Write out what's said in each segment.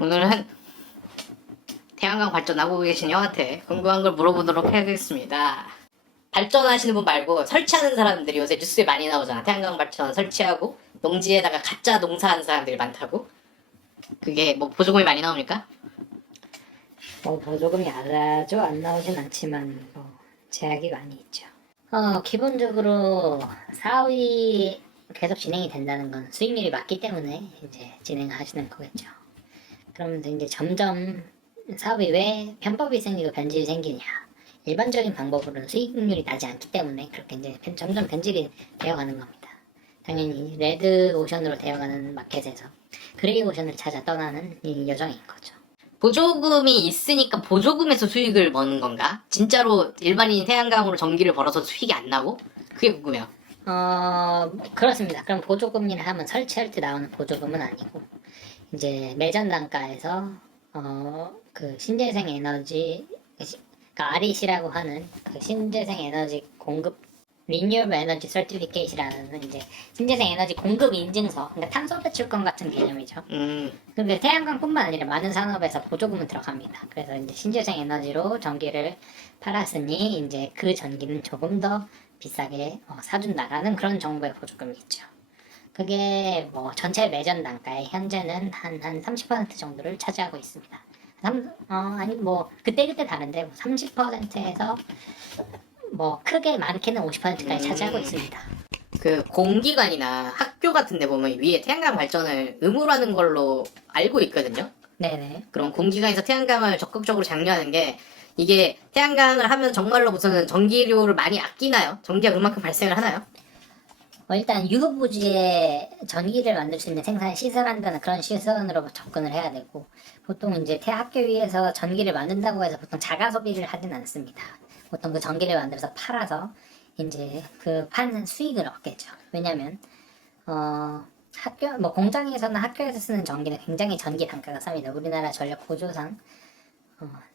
오늘은 태양광 발전하고 계신 형한테 궁금한 걸 물어보도록 하겠습니다. 발전하시는 분 말고 설치하는 사람들이 요새 뉴스에 많이 나오잖아. 태양광 발전 설치하고 농지에다가 가짜 농사하는 사람들이 많다고. 그게 뭐 보조금이 많이 나옵니까? 보조금이 아주 안 나오진 않지만 제약이 많이 있죠. 기본적으로 사업이 계속 진행이 된다는 건 수익률이 맞기 때문에 이제 진행하시는 거겠죠. 그러면서 이제 점점 사업이 왜 편법이 생기고 변질이 생기냐. 일반적인 방법으로는 수익률이 나지 않기 때문에 그렇게 이제 점점 변질이 되어가는 겁니다. 당연히 레드 오션으로 되어가는 마켓에서 그레이 오션을 찾아 떠나는 이 여정인 거죠. 보조금이 있으니까 보조금에서 수익을 버는 건가? 진짜로 일반인 태양광으로 전기를 벌어서 수익이 안 나고? 그게 궁금해요. 그렇습니다. 그럼 보조금이라 하면 설치할 때 나오는 보조금은 아니고 이제 매전 단가에서 그 신재생 에너지, 그러니까 REC라고 하는 그 신재생 에너지 공급 리뉴얼블 에너지 서티피케이트라는 이제 신재생 에너지 공급 인증서, 그러니까 탄소 배출권 같은 개념이죠. 근데 태양광뿐만 아니라 많은 산업에서 보조금은 들어갑니다. 그래서 이제 신재생 에너지로 전기를 팔았으니 이제 그 전기는 조금 더 비싸게 사준다라는 그런 정부의 보조금이 있죠. 그게 뭐 전체 매전 단가의 현재는 한 30% 정도를 차지하고 있습니다. 아니 뭐 그때그때 다른데 30%에서 뭐 크게 많게는 50%까지 차지하고 있습니다. 그 공기관이나 학교 같은 데 보면 위에 태양광 발전을 의무로 하는 걸로 알고 있거든요. 네네. 그럼 공기관에서 태양광을 적극적으로 장려하는 게 이게 태양광을 하면 정말로 무슨 전기료를 많이 아끼나요? 전기가 그만큼 발생을 하나요? 일단 유후부지에 전기를 만들 수 있는 생산 시설한다는 그런 시선으로 접근을 해야 되고, 보통 이제 학교 위에서 전기를 만든다고 해서 보통 자가 소비를 하진 않습니다. 보통 그 전기를 만들어서 팔아서 이제 그 파는 수익을 얻겠죠. 왜냐면 학교 뭐 공장에서나 학교에서 쓰는 전기는 굉장히 전기 단가가 쌉니다. 우리나라 전력 구조상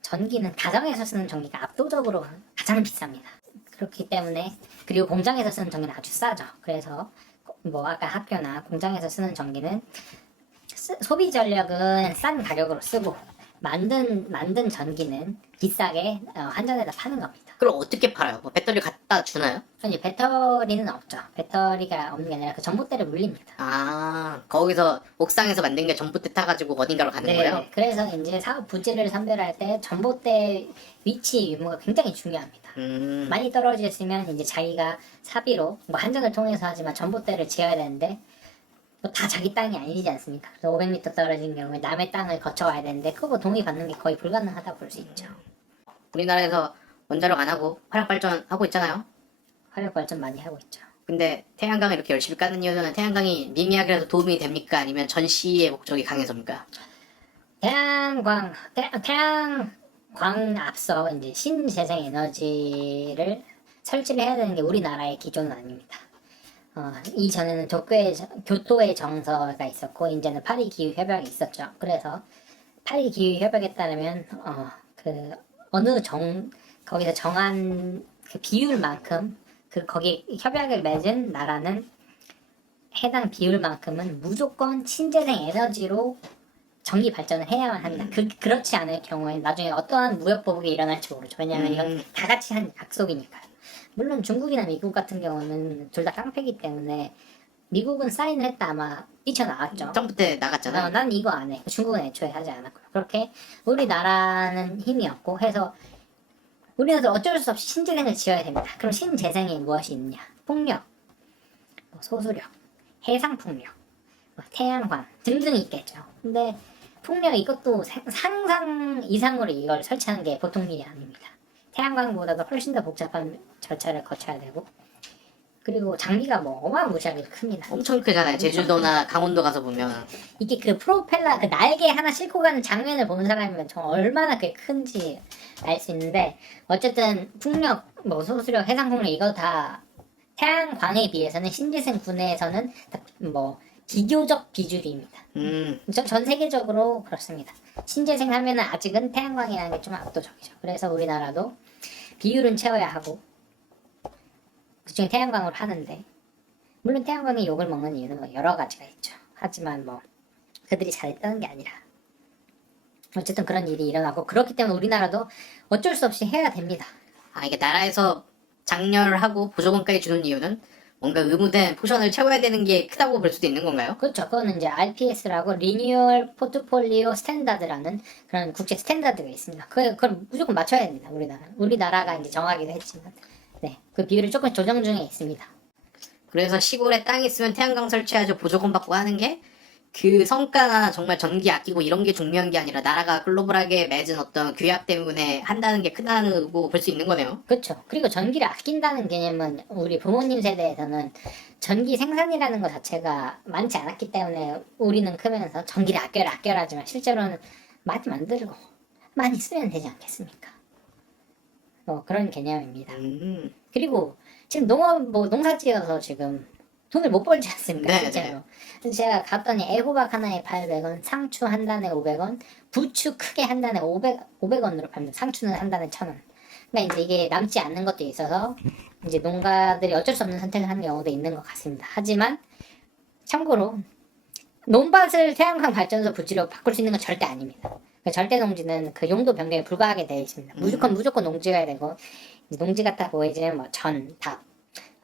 전기는 가정에서 쓰는 전기가 압도적으로 가장 비쌉니다. 그렇기 때문에, 그리고 공장에서 쓰는 전기는 아주 싸죠. 그래서 뭐 아까 학교나 공장에서 쓰는 전기는 소비 전력은 싼 가격으로 쓰고 만든 전기는 비싸게 한전에다 파는 겁니다. 그럼 어떻게 팔아요? 뭐 배터리 갖다 주나요? 아니, 배터리는 없죠. 배터리가 없는 게 아니라 그 전봇대를 물립니다. 아, 거기서 옥상에서 만든 게 전봇대 타가지고 어딘가로 가는 거예요? 그래서 이제 사업 부지를 선별할 때 전봇대 위치 유무가 굉장히 중요합니다. 많이 떨어졌으면 이제 자기가 사비로 뭐 한전을 통해서 하지만 전봇대를 지어야 되는데 뭐 다 자기 땅이 아니지 않습니까? 그래서 500m 떨어진 경우에 남의 땅을 거쳐와야 되는데 그거 동의받는 게 거의 불가능하다고 볼 수 있죠. 우리나라에서 원자력 안 하고 화력 발전하고 있잖아요. 화력 발전 많이 하고 있죠. 근데 태양광을 이렇게 열심히 까는 이유는 태양광이 미미하게라도 도움이 됩니까? 아니면 전시의 목적이 강해서입니까? 태양광 앞서 이제 신재생 에너지를 설치를 해야 되는 게 우리나라의 기조는 아닙니다. 이전에는 교토의 정서가 있었고 이제는 파리 기후 협약이 있었죠. 그래서 파리 기후 협약에 따르면 거기서 정한 그 비율만큼 거기 협약을 맺은 나라는 해당 비율만큼은 무조건 신재생 에너지로 전기 발전을 해야만 합니다. 그렇지 않을 경우에 나중에 어떠한 무역 보복이 일어날지 모르죠. 왜냐하면 이건 다 같이 한 약속이니까요. 물론 중국이나 미국 같은 경우는 둘 다 깡패기 때문에 미국은 사인을 했다 아마 뛰쳐나왔죠. 점프 때 나갔잖아요. 난 이거 안 해. 중국은 애초에 하지 않았고요. 그렇게 우리나라는 힘이 없고 해서 우리나라도 어쩔 수 없이 신재생을 지어야 됩니다. 그럼 신재생이 무엇이 있느냐? 풍력, 소수력, 해상풍력, 태양광 등등이 있겠죠. 근데 풍력 이것도 상상 이상으로 이걸 설치하는 게 보통 일이 아닙니다. 태양광보다도 훨씬 더 복잡한 절차를 거쳐야 되고, 그리고 장비가 뭐 어마무시하게 큽니다. 엄청 크잖아요. 제주도나 강원도 가서 보면. 이게 그 프로펠러 그 날개 하나 싣고 가는 장면을 보는 사람이면 정말 얼마나 그게 큰지 알 수 있는데, 어쨌든 풍력, 뭐 소수력, 해상풍력 이거 다 태양광에 비해서는 신재생 분해에서는 뭐 비교적 비주류입니다. 전 세계적으로 그렇습니다. 신재생 하면은 아직은 태양광이라는 게 좀 압도적이죠. 그래서 우리나라도 비율은 채워야 하고 그중에 태양광을 하는데, 물론 태양광이 욕을 먹는 이유는 뭐 여러 가지가 있죠. 하지만 뭐 그들이 잘했다는 게 아니라 어쨌든 그런 일이 일어나고 그렇기 때문에 우리나라도 어쩔 수 없이 해야 됩니다. 아, 이게 나라에서 장려를 하고 보조금까지 주는 이유는 뭔가 의무된 포션을 채워야 되는 게 크다고 볼 수도 있는 건가요? 그렇죠. 그거는 이제 RPS라고 리뉴얼 포트폴리오 스탠다드라는 그런 국제 스탠다드가 있습니다. 그걸 무조건 맞춰야 됩니다. 우리나라가 이제 정하기도 했지만, 네, 그 비율을 조금 조정 중에 있습니다. 그래서 시골에 땅 있으면 태양광 설치하죠. 보조금 받고 하는 게 그 성과나 정말 전기 아끼고 이런 게 중요한 게 아니라 나라가 글로벌하게 맺은 어떤 규약 때문에 한다는 게 크다고 볼 수 있는 거네요. 그렇죠. 그리고 전기를 아낀다는 개념은 우리 부모님 세대에서는 전기 생산이라는 것 자체가 많지 않았기 때문에 우리는 크면서 전기를 아껴라 하지만 실제로는 많이 만들고 많이 쓰면 되지 않겠습니까? 뭐 그런 개념입니다. 그리고 지금 농사 지어서 지금 돈을 못 벌지 않습니까? 네, 실제로. 그래서 제가 갔더니 애호박 하나에 800원, 상추 한 단에 500원, 부추 크게 한 단에 500원으로 팝니다. 상추는 한 단에 1000원. 그러니까 이제 이게 남지 않는 것도 있어서 이제 농가들이 어쩔 수 없는 선택을 하는 경우도 있는 것 같습니다. 하지만 참고로 논밭을 태양광 발전소 부지로 바꿀 수 있는 건 절대 아닙니다. 그 절대 농지는 그 용도 변경에 불과하게 되어 있습니다. 무조건 농지가 되고 농지 같아 보이지만 뭐 전, 닭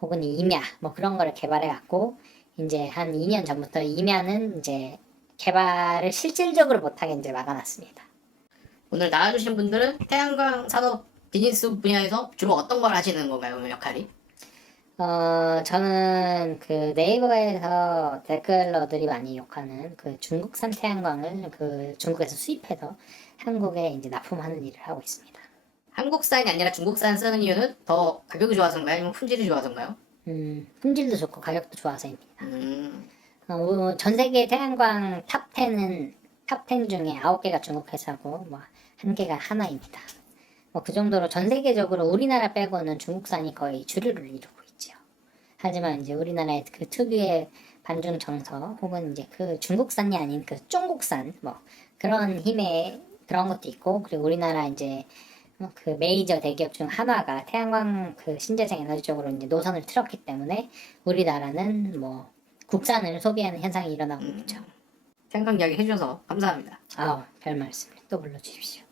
혹은 임야 뭐 그런 거를 개발해 갖고 이제 한 2년 전부터 임야는 이제 개발을 실질적으로 못하게 이제 막아놨습니다. 오늘 나와주신 분들은 태양광 산업 비즈니스 분야에서 주로 어떤 걸 하시는 건가요? 오늘 역할이? 저는 그 네이버에서 댓글러들이 많이 욕하는 그 중국산 태양광을 그 중국에서 수입해서 한국에 이제 납품하는 일을 하고 있습니다. 한국산이 아니라 중국산 쓰는 이유는 더 가격이 좋아서인가요? 아니면 품질이 좋아서인가요? 품질도 좋고 가격도 좋아서입니다. 음, 전 세계 태양광 탑10 중에 9개가 중국 회사고 뭐 1개가 하나입니다. 뭐 그 정도로 전 세계적으로 우리나라 빼고는 중국산이 거의 주류를 이루고 있죠. 하지만 이제 우리나라의 그 특유의 반중 정서 혹은 이제 그 중국산이 아닌 그 중국산 뭐 그런 힘의 그런 것도 있고 그리고 우리나라 이제 그 메이저 대기업 중 하나가 태양광 그 신재생 에너지 쪽으로 이제 노선을 틀었기 때문에 우리나라는 뭐 국산을 소비하는 현상이 일어나고 있죠. 태양광 이야기 해주셔서 감사합니다. 별 말씀 또 불러주십시오.